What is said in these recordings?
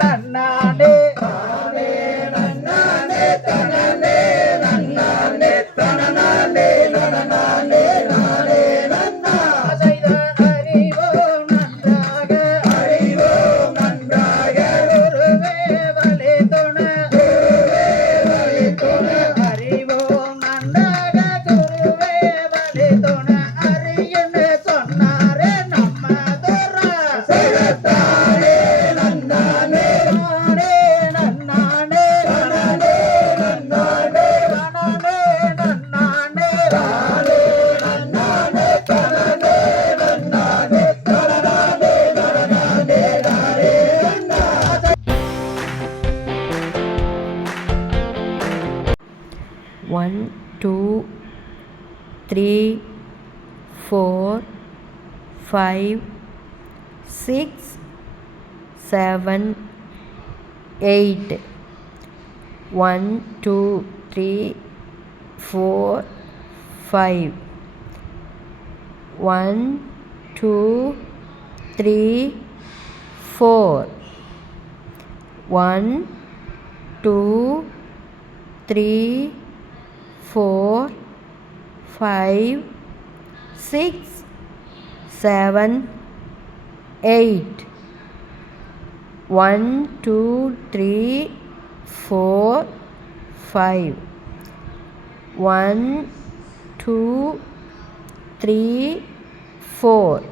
தன்னானே one, two, three, four, five, six, seven, eight. One, two, three, four, five. One, two, three, four. One, two, three, four, five, six, seven, eight. One, two, three, four, five. One, two, three, four.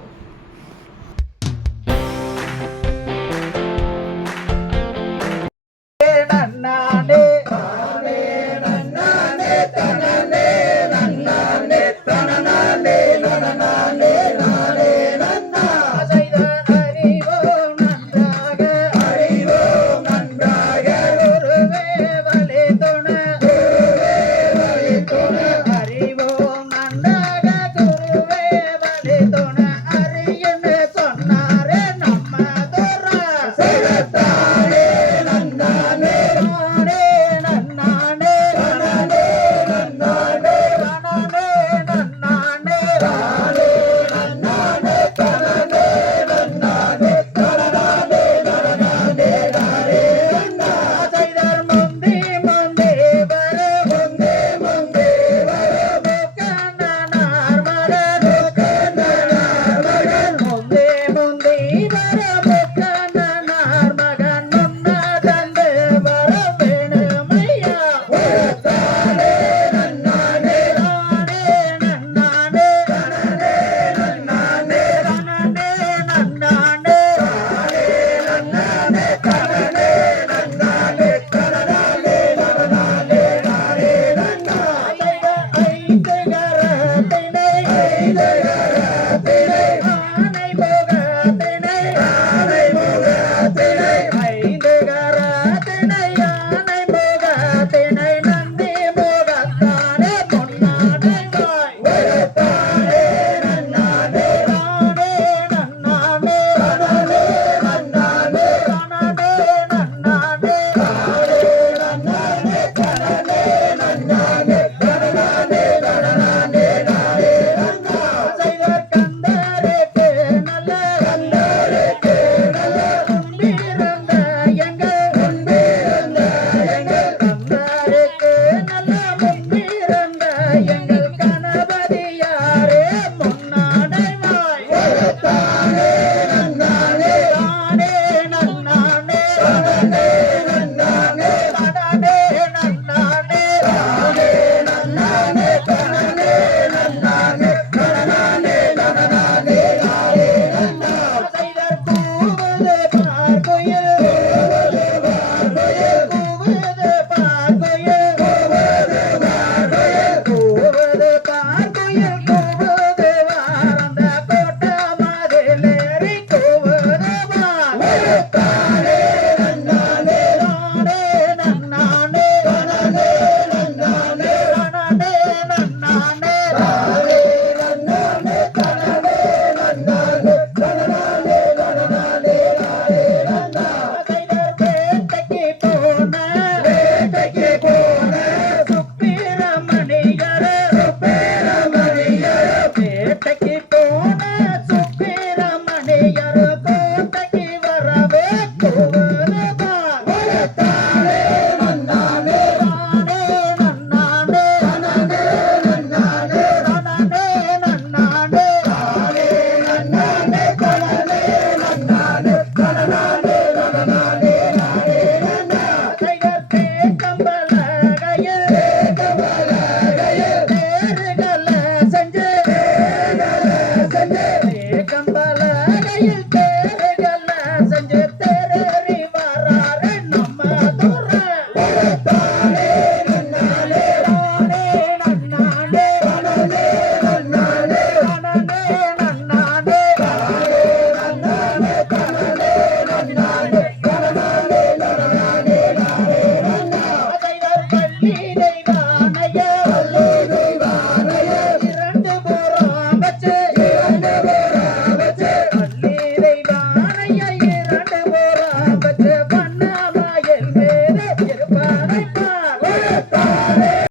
Hey, got.